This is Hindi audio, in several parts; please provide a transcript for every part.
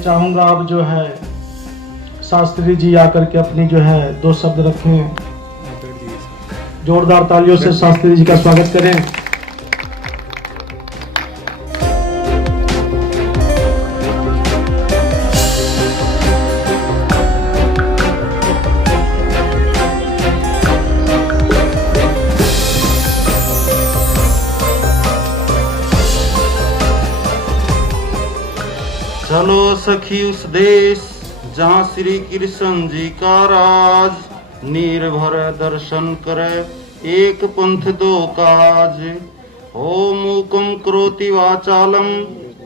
मैं चाहूँगा अब जो है शास्त्री जी आकर के अपनी जो है 2 शब्द रखें। जोरदार तालियों से शास्त्री जी का स्वागत करें। चलो सखी उस देश जहाँ श्री कृष्ण जी का राज, निर्भर दर्शन करे एक पंथ 2 काज। ओ मूकं करोति वाचालम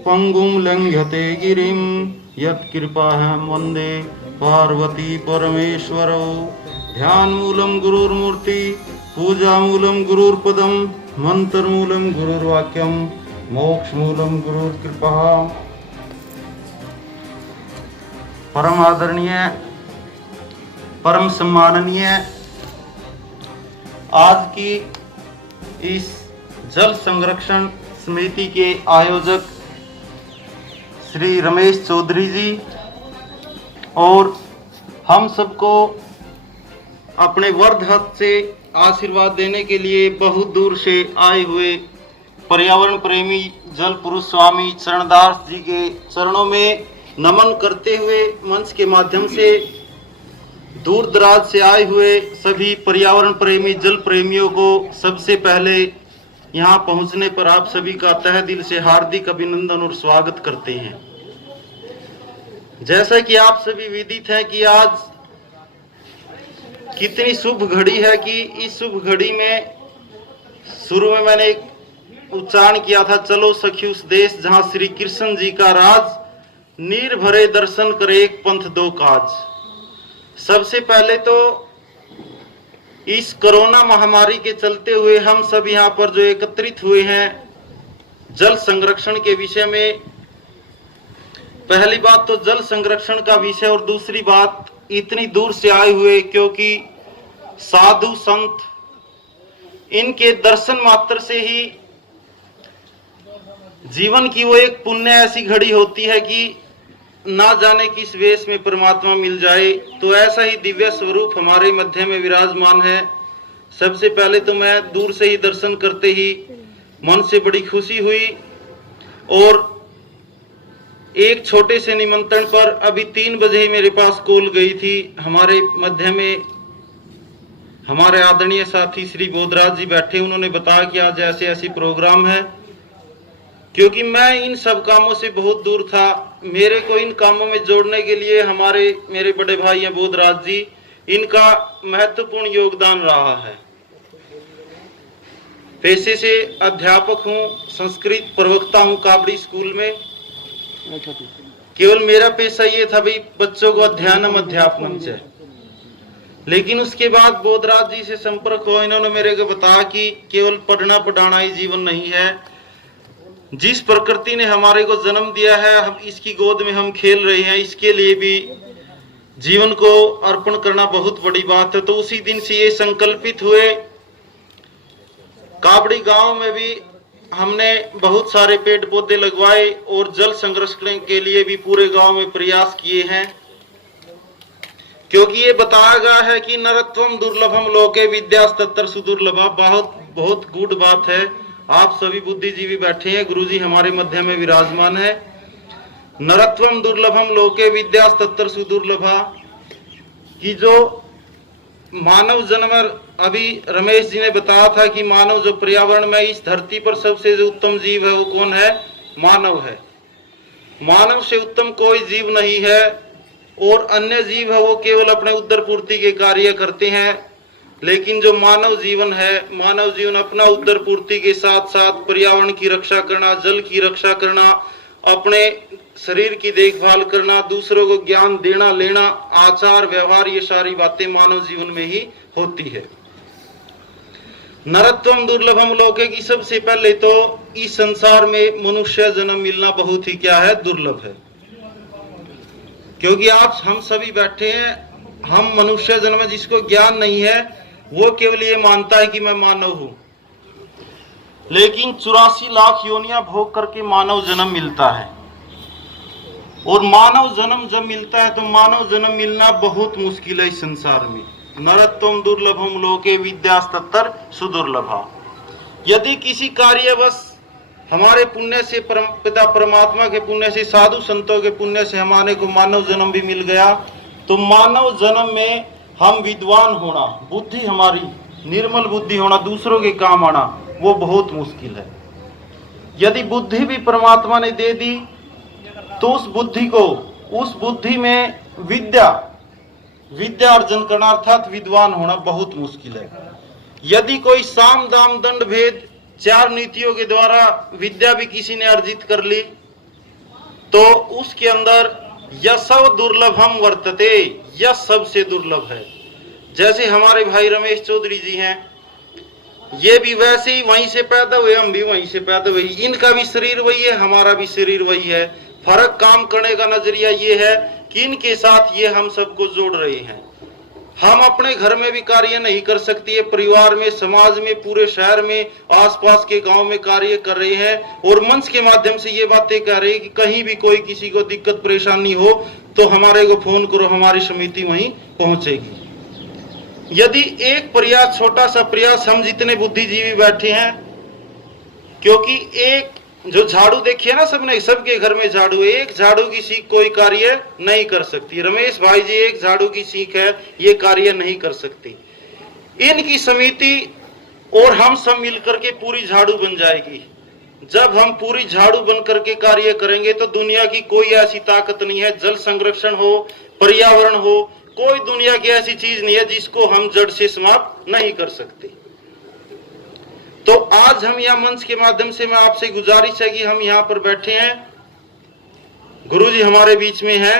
पंगुम लंघ्यते गिरिम, यत् कृपाहं वंदे पार्वती परमेश्वरो। ध्यान मूलम गुरुर्मूर्ति, पूजा मूलम गुरुर्पदम, मंत्र मूलम गुरुर्वाक्यम, मोक्ष मूलम गुरुर्कृपा। परम आदरणीय, परम सम्माननीय, आज की इस जल संरक्षण समिति के आयोजक श्री रमेश चौधरी जी और हम सबको अपने वर्ध हस्त से आशीर्वाद देने के लिए बहुत दूर से आए हुए पर्यावरण प्रेमी जल पुरुष स्वामी चरणदास जी के चरणों में नमन करते हुए मंच के माध्यम से दूर दराज से आए हुए सभी पर्यावरण प्रेमी जल प्रेमियों को सबसे पहले यहाँ पहुँचने पर आप सभी का तहे दिल से हार्दिक अभिनंदन और स्वागत करते हैं। जैसा कि आप सभी विदित हैं कि आज कितनी शुभ घड़ी है कि इस शुभ घड़ी में शुरू में मैंने एक उच्चारण किया था, चलो सखी उस देश जहाँ श्री कृष्ण जी का राज, निर्भरे दर्शन करे एक पंथ 2 काज। सबसे पहले तो इस कोरोना महामारी के चलते हुए हम सब यहाँ पर जो एकत्रित हुए हैं जल संरक्षण के विषय में, पहली बात तो जल संरक्षण का विषय और दूसरी बात इतनी दूर से आए हुए क्योंकि साधु संत इनके दर्शन मात्र से ही जीवन की वो एक पुण्य ऐसी घड़ी होती है कि ना जाने किस वेश में परमात्मा मिल जाए। तो ऐसा ही दिव्य स्वरूप हमारे मध्य में विराजमान है। सबसे पहले तो मैं दूर से ही दर्शन करते ही मन से बड़ी खुशी हुई और एक छोटे से निमंत्रण पर अभी 3 बजे ही मेरे पास कॉल गई थी। हमारे मध्य में हमारे आदरणीय साथी श्री बोधराज जी बैठे, उन्होंने बताया कि आज ऐसे ऐसी प्रोग्राम है। क्योंकि मैं इन सब कामों से बहुत दूर था, मेरे को इन कामों में जोड़ने के लिए मेरे बड़े भाई हैं बोधराज जी, इनका महत्वपूर्ण योगदान रहा है। पेशे से अध्यापक हूँ, संस्कृत प्रवक्ता हूँ काबड़ी स्कूल में। केवल मेरा पेशा ये था भाई बच्चों को अध्ययनम अध्यापनम से, लेकिन उसके बाद बोधराज जी से संपर्क हुआ। इन्होंने मेरे को बताया कि केवल पढ़ना पढ़ाना ही जीवन नहीं है, जिस प्रकृति ने हमारे को जन्म दिया है हम इसकी गोद में हम खेल रहे हैं, इसके लिए भी जीवन को अर्पण करना बहुत बड़ी बात है। तो उसी दिन से ये संकल्पित हुए। काबड़ी गांव में भी हमने बहुत सारे पेड़ पौधे लगवाए और जल संरक्षण के लिए भी पूरे गांव में प्रयास किए हैं, क्योंकि ये बताया गया है कि नरत्वम दुर्लभम लोके विद्या तत्र सुदुर्लभा। बहुत गुड बात है। आप सभी बुद्धिजीवी बैठे हैं, गुरुजी हमारे मध्य में विराजमान है। नरत्वम दुर्लभम लोके विद्या तत्र सुदुर्लभा, कि जो मानव जन्म, अभी रमेश जी ने बताया था कि मानव जो पर्यावरण में इस धरती पर सबसे जो उत्तम जीव है वो कौन है? मानव है। मानव से उत्तम कोई जीव नहीं है और अन्य जीव है वो केवल अपने उदर पूर्ति के कार्य करते हैं। लेकिन जो मानव जीवन है, मानव जीवन अपना उदर पूर्ति के साथ साथ पर्यावरण की रक्षा करना, जल की रक्षा करना, अपने शरीर की देखभाल करना, दूसरों को ज्ञान देना लेना, आचार व्यवहार, ये सारी बातें मानव जीवन में ही होती है। नरत्वम दुर्लभम लोके की सबसे पहले तो इस संसार में मनुष्य जन्म मिलना बहुत ही क्या है? दुर्लभ है। क्योंकि आप हम सभी बैठे हैं, हम मनुष्य जन्म, जिसको ज्ञान नहीं है वो केवल ये मानता है कि मैं मानव हूं, लेकिन 84 लाख योनियां भोग करके मानव जन्म मिलता है। और मानव जन्म जब मिलता है तो मानव जन्म मिलना बहुत मुश्किल है इस संसार में। नरत्वम दुर्लभम लोके विद्यास्तत्र सुदुर्लभा। यदि किसी कार्यवश हमारे पुण्य से पिता परमात्मा के पुण्य से, साधु संतों के पुण्य से हमारे को मानव जन्म भी मिल गया, तो मानव जन्म में हम विद्वान होना, बुद्धि हमारी निर्मल बुद्धि होना, दूसरों के काम आना, वो बहुत मुश्किल है। यदि बुद्धि भी परमात्मा ने दे दी तो उस बुद्धि में विद्या अर्जन करना अर्थात विद्वान होना बहुत मुश्किल है। यदि कोई साम दाम दंड भेद 4 नीतियों के द्वारा विद्या भी किसी ने अर्जित कर ली तो उसके अंदर यशव दुर्लभम वर्तते, यश सबसे दुर्लभ है। जैसे हमारे भाई रमेश चौधरी जी हैं, ये भी वैसे ही वहीं से पैदा हुए, हम भी वहीं से पैदा हुए, इनका भी शरीर वही है, हमारा भी शरीर वही है। फर्क काम करने का नजरिया ये है कि इनके साथ ये हम सबको जोड़ रहे हैं। हम अपने घर में भी कार्य नहीं कर सकते है, परिवार में, समाज में, पूरे शहर में, आसपास के गांव में कार्य कर रहे हैं और मंच के माध्यम से ये बातें कह रहे हैं कि कहीं भी कोई किसी को दिक्कत परेशानी हो तो हमारे को फोन करो, हमारी समिति वहीं पहुंचेगी। यदि एक प्रयास, छोटा सा प्रयास, हम जितने बुद्धिजीवी बैठे हैं, क्योंकि एक जो झाड़ू देखिए ना, सबने, सबके घर में झाड़ू है, एक झाड़ू की सीख कोई कार्य नहीं कर सकती। रमेश भाई जी एक झाड़ू की सीख है, ये कार्य नहीं कर सकती। इनकी समिति और हम सब मिलकर के पूरी झाड़ू बन जाएगी। जब हम पूरी झाड़ू बन करके कार्य करेंगे तो दुनिया की कोई ऐसी ताकत नहीं है, जल संरक्षण हो, पर्यावरण हो, कोई दुनिया की ऐसी चीज नहीं है जिसको हम जड़ से समाप्त नहीं कर सकते। तो आज हम यहाँ मंच के माध्यम से मैं आपसे गुजारिश है कि हम यहाँ पर बैठे हैं, गुरुजी हमारे बीच में हैं,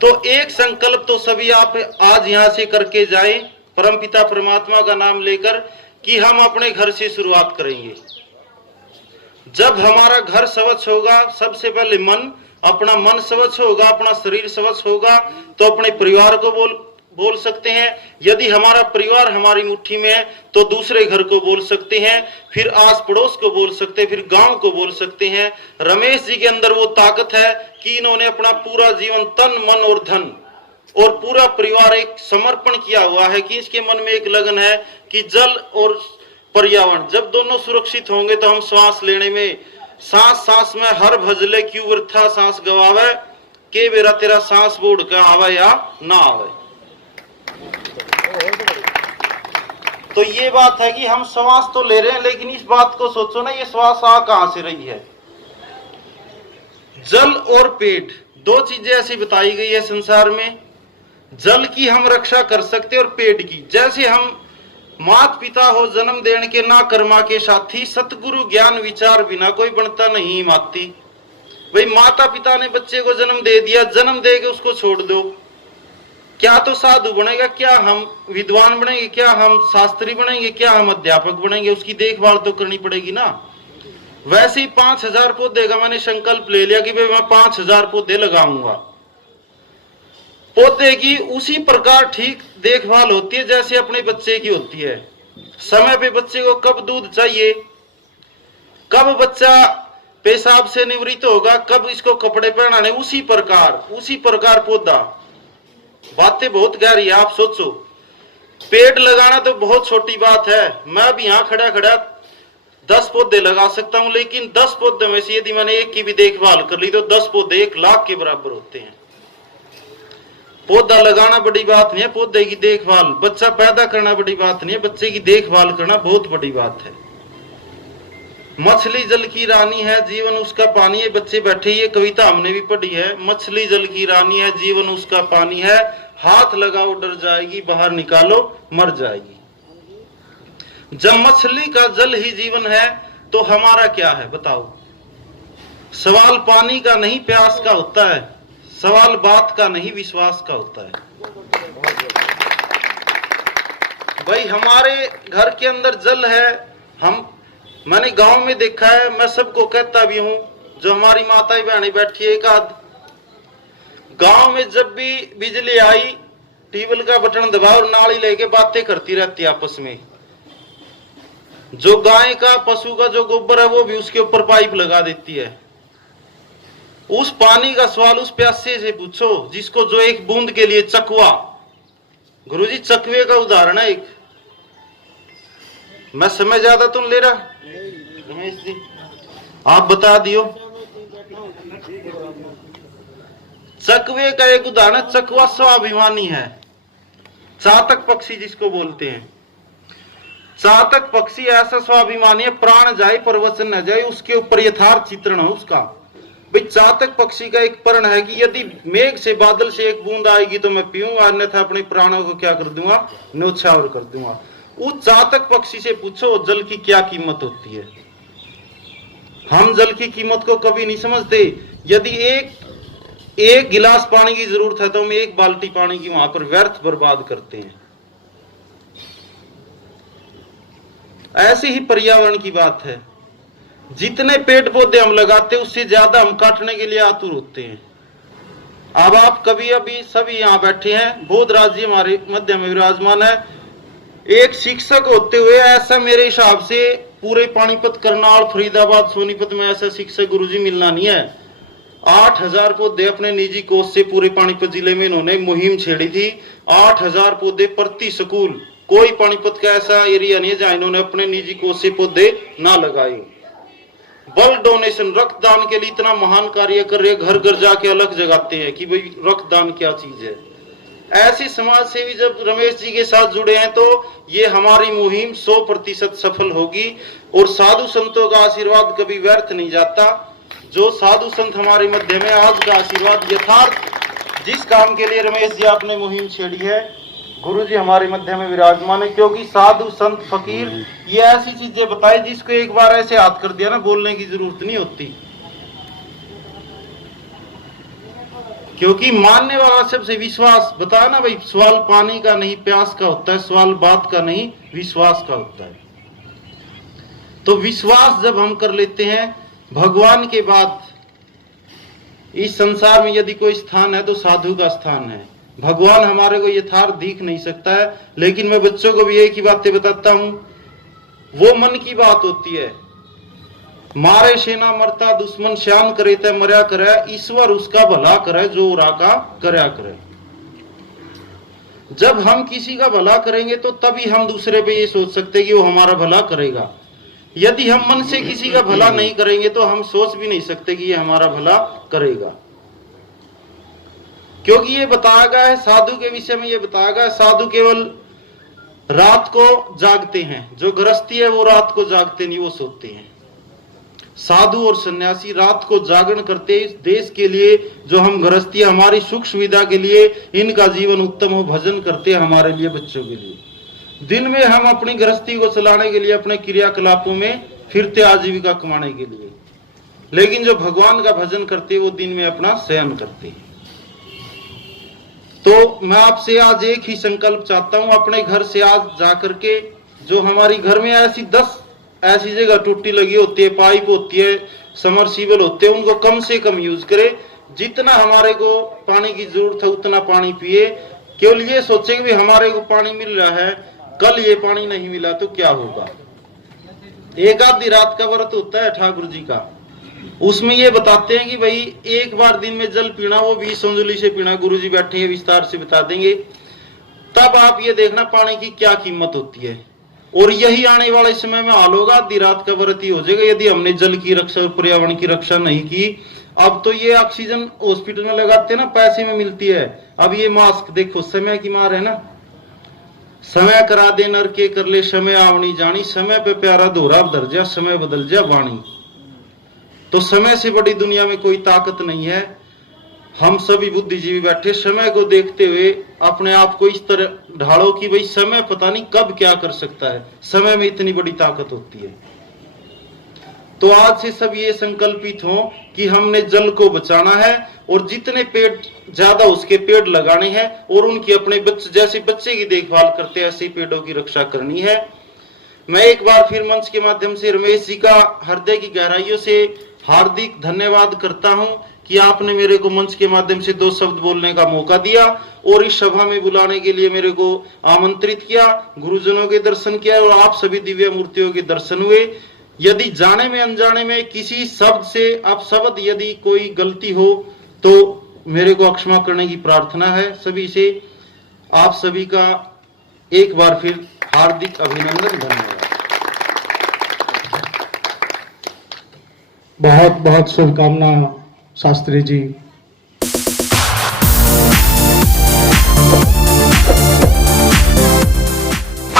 तो एक संकल्प तो सभी आप आज यहाँ से करके जाएं, परमपिता परमात्मा का नाम लेकर, कि हम अपने घर से शुरुआत करेंगे। जब हमारा घर स्वच्छ होगा, सबसे पहले अपना मन स्वच्छ होगा, अपना शरीर स्वच्छ होगा, तो अपने परिवार को बोल सकते हैं। यदि हमारा परिवार हमारी मुट्ठी में है तो दूसरे घर को बोल सकते हैं, फिर आस पड़ोस को बोल सकते हैं, फिर गांव को बोल सकते हैं। रमेश जी के अंदर वो ताकत है कि इन्होंने अपना पूरा जीवन, तन मन और धन और पूरा परिवार एक समर्पण किया हुआ है, कि इसके मन में एक लगन है कि जल और पर्यावरण जब दोनों सुरक्षित होंगे तो हम श्वास लेने में, सांस सांस में हर भजले क्यों वृथा सांस गवावे, के बेरा तेरा सांस बोड़ का आवे या ना आवे। तो ये बात है कि हम श्वास तो ले रहे हैं, लेकिन इस बात को सोचो ना, ये श्वास आ कहां से रही है। जल और पेट, 2 चीजें ऐसी बताई गई है संसार में। जल की हम रक्षा कर सकते और पेट की, जैसे हम मात पिता हो जन्म देने के ना कर्मा के साथी, सतगुरु ज्ञान विचार बिना कोई बनता नहीं माती। भाई माता पिता ने बच्चे को जन्म दे दिया, जन्म दे के उसको छोड़ दो, क्या तो साधु बनेगा, क्या हम विद्वान बनेंगे, क्या हम शास्त्री बनेंगे, क्या हम अध्यापक बनेंगे, उसकी देखभाल तो करनी पड़ेगी ना। वैसे ही 5000 पौधे का मैंने संकल्प ले लिया कि भाई मैं 5000 पौधे लगाऊंगा। पौधे की उसी प्रकार ठीक देखभाल होती है जैसे अपने बच्चे की होती है। समय पे बच्चे को कब दूध चाहिए, कब बच्चा पेशाब से निवृत्त होगा, कब इसको कपड़े पहनाने, उसी प्रकार पौधा। बातें बहुत गहरी है, आप सोचो। पेड़ लगाना तो बहुत छोटी बात है, मैं भी यहां खड़ा 10 पौधे लगा सकता हूं, लेकिन 10 पौधे में से यदि मैंने एक की भी देखभाल कर ली तो 10 पौधे 1 लाख के बराबर होते हैं। पौधा लगाना बड़ी बात नहीं है, पौधे की देखभाल, बच्चा पैदा करना बड़ी बात नहीं है, बच्चे की देखभाल करना बहुत बड़ी बात है। मछली जल की रानी है, जीवन उसका पानी है। बच्चे बैठे, ये कविता हमने भी पढ़ी है। मछली जल की रानी है, जीवन उसका पानी है, हाथ लगाओ डर जाएगी, बाहर निकालो मर जाएगी। जब मछली का जल ही जीवन है तो हमारा क्या है बताओ। सवाल पानी का नहीं प्यास का होता है, सवाल बात का नहीं विश्वास का होता है। भाई हमारे घर के अंदर जल है, मैंने गांव में देखा है, मैं सबको कहता भी हूं, जो हमारी माताएं बहनें बैठी है, एक आध गांव में जब भी बिजली आई, ट्यूबवेल का बटन दबाओ और नाली लेके बातें करती रहती आपस में। जो गाय का, पशु का जो गोबर है वो भी उसके ऊपर पाइप लगा देती है। उस पानी का सवाल उस प्यासे से पूछो जिसको जो एक बूंद के लिए चकवा। गुरुजी चकवे का उदाहरण है एक। मैं समय ज्यादा तो ले रहा रमेश जी, आप बता दियो। चकवे का एक उदाहरण, चकवा स्वाभिमानी है, चातक पक्षी जिसको बोलते हैं। चातक पक्षी ऐसा स्वाभिमानी है, प्राण जाए पर वचन न जाए, उसके ऊपर यथार्थ चित्रण हो उसका। भाई चातक पक्षी का एक प्रण है कि यदि मेघ से बादल से एक बूंद आएगी तो मैं पीऊंगा, अन्यथा अपने प्राणों को क्या कर दूंगा, न्योछावर कर दूंगा। उस चातक पक्षी से पूछो जल की क्या कीमत होती है। हम जल की कीमत को कभी नहीं समझते। यदि एक गिलास पानी की जरूरत है तो हम एक बाल्टी पानी की वहां पर व्यर्थ बर्बाद करते हैं। ऐसी ही पर्यावरण की बात है। जितने पेड़ पौधे हम लगाते हैं उससे ज्यादा हम काटने के लिए आतुर होते हैं। अब आप कभी अभी सभी यहां बैठे हैं, बौद्ध राज्य हमारे मध्य में विराजमान है। एक शिक्षक होते हुए ऐसा मेरे हिसाब से पूरे पानीपत, करनाल, फरीदाबाद, सोनीपत में ऐसा शिक्षक गुरुजी मिलना नहीं है। 8000 पौधे अपने निजी कोष से पूरे पानीपत जिले में इन्होंने मुहिम छेड़ी थी। 8000 पौधे प्रति स्कूल। कोई पानीपत का ऐसा एरिया नहीं है जहां इन्होंने अपने निजी कोष से पौधे ना लगाए। ब्लड डोनेशन, रक्तदान के लिए इतना महान कार्य कर रहे, घर घर जाके अलग जगाते हैं कि भाई रक्तदान क्या चीज है। ऐसी समाज सेवी जब रमेश जी के साथ जुड़े हैं तो ये हमारी मुहिम 100% सफल होगी। और साधु संतों का आशीर्वाद कभी व्यर्थ नहीं जाता। जो साधु संत हमारे मध्य में, आज का आशीर्वाद यथार्थ जिस काम के लिए रमेश जी आपने मुहिम छेड़ी है, गुरु जी हमारे मध्य में विराजमान है। क्योंकि साधु संत फकीर ये ऐसी चीजें बताए जिसको एक बार ऐसे याद कर दिया ना, बोलने की जरूरत नहीं होती। क्योंकि मानने वाला सबसे विश्वास बताया ना भाई, सवाल पानी का नहीं प्यास का होता है, सवाल बात का नहीं विश्वास का होता है। तो विश्वास जब हम कर लेते हैं, भगवान के बाद इस संसार में यदि कोई स्थान है तो साधु का स्थान है। भगवान हमारे को यथार्थ दिख नहीं सकता है, लेकिन मैं बच्चों को भी एक ही बातें बताता हूं। वो मन की बात होती है। मारे सेना मरता, दुश्मन श्यान करे तय मर्या करे, ईश्वर उसका भला करे जो राका करया करे। जब हम किसी का भला करेंगे तो तभी हम दूसरे पे ये सोच सकते कि वो हमारा भला करेगा। यदि हम मन से किसी का भला नहीं करेंगे तो हम सोच भी नहीं सकते कि ये हमारा भला करेगा। क्योंकि ये बताया गया है साधु के विषय में, ये बताया गया है साधु केवल रात को जागते हैं। जो गृहस्थी है वो रात को जागते नहीं, वो सोते हैं। साधु और सन्यासी रात को जागरण करते इस देश के लिए, जो हम गृहस्थी हमारी सुख सुविधा के लिए इनका जीवन उत्तम हो, भजन करते हैं हमारे लिए, बच्चों के लिए। दिन में हम अपनी गृहस्थी को चलाने के लिए अपने क्रियाकलापों में फिरते आजीविका कमाने के लिए। लेकिन जो भगवान का भजन करते वो दिन में अपना शयन करते हैं। तो मैं आपसे आज एक ही संकल्प चाहता हूं, अपने घर से आज जाकर के, जो हमारी घर में ऐसी 10 ऐसी जगह टूटी लगी होती है, पाइप होती है, समरसीबल होते हैं, उनको कम से कम यूज करें। जितना हमारे को पानी की जरूरत है उतना पानी पिए। केवल ये सोचें कि हमारे को पानी मिल रहा है, कल ये पानी नहीं मिला तो क्या होगा। एक आधी रात का व्रत होता है ठाकुर जी का, उसमें ये बताते हैं कि भाई एक बार दिन में जल पीना, वो भी संजुली से पीना। गुरु जी बैठे हैं, विस्तार से बता देंगे। तब आप ये देखना पानी की क्या कीमत होती है। और यही आने वाले समय में हाल होगा, आधी रात का व्रत ही हो जाएगा यदि हमने जल की रक्षा, पर्यावरण की रक्षा नहीं की। अब तो ये ऑक्सीजन हॉस्पिटल में लगाते हैं ना, पैसे में मिलती है। अब ये मास्क देखो, समय की मार है ना। समय करा दे नर के कर ले समय आवनी जानी, समय पे प्यारा दोहरा धर जा, समय बदल जा वाणी। तो समय से बड़ी दुनिया में कोई ताकत नहीं है। हम सभी बुद्धिजीवी बैठे समय को देखते हुए अपने आप को इस तरह ढालो कि भाई समय पता नहीं कब क्या कर सकता है, समय में इतनी बड़ी ताकत होती है। तो आज से सब ये संकल्पित हो कि हमने जल को बचाना है और जितने पेड़ ज्यादा उसके पेड़ लगाने हैं और उनकी अपने बच्चे, जैसे बच्चे की देखभाल करते हैं ऐसे पेड़ों की रक्षा करनी है। मैं एक बार फिर मंच के माध्यम से रमेश जी का हृदय की गहराइयों से हार्दिक धन्यवाद करता हूं कि आपने मेरे को मंच के माध्यम से 2 शब्द बोलने का मौका दिया और इस सभा में बुलाने के लिए मेरे को आमंत्रित किया। गुरुजनों के दर्शन किया और आप सभी दिव्य मूर्तियों के दर्शन हुए। यदि जाने में अनजाने में किसी शब्द से अपशब्द यदि कोई गलती हो तो मेरे को क्षमा करने की प्रार्थना है। सभी से आप सभी का एक बार फिर हार्दिक अभिनंदन, धन्यवाद। बहुत बहुत शुभकामना शास्त्री जी।